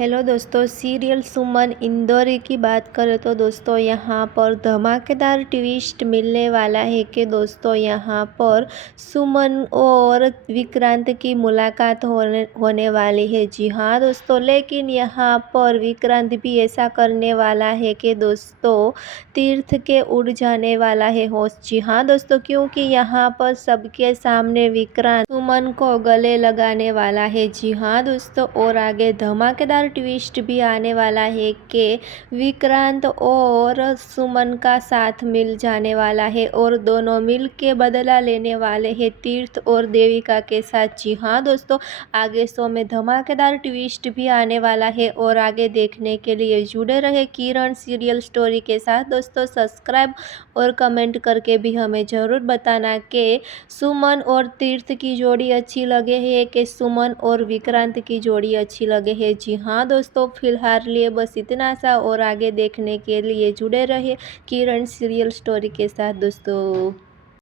Hello दोस्तों, serial सुमन इंदौरी की बात करें तो दोस्तों यहाँ पर धमाकेदार ट्विस्ट मिलने वाला है कि दोस्तों यहाँ पर सुमन और विक्रांत की मुलाकात होने वाली है। जी हाँ दोस्तों, लेकिन यहाँ पर विक्रांत भी ऐसा करने वाला है कि दोस्तों तीर्थ के उड़ जाने वाला है होश। जी हाँ दोस्तों, क्योंकि यहाँ पर सबके सामने विक्रांत सुमन को गले लगाने वाला है। जी हाँ दोस्तों, और आगे धमाकेदार ट्विस्ट भी आने वाला है कि विक्रांत और सुमन का साथ मिल जाने वाला है और दोनों मिल के बदला लेने वाले हैं तीर्थ और देविका के साथ। जी हाँ दोस्तों, आगे शो में धमाकेदार ट्विस्ट भी आने वाला है और आगे देखने के लिए जुड़े रहे किरण सीरियल स्टोरी के साथ। दोस्तों सब्सक्राइब और कमेंट करके भी हमें ज़रूर बताना कि सुमन और तीर्थ की जोड़ी अच्छी लगे है कि सुमन और विक्रांत की जोड़ी अच्छी लगे है। जी हाँ दोस्तों, फिलहाल लिए बस इतना सा और आगे देखने के लिए जुड़े रहे किरण सीरियल स्टोरी के साथ दोस्तों।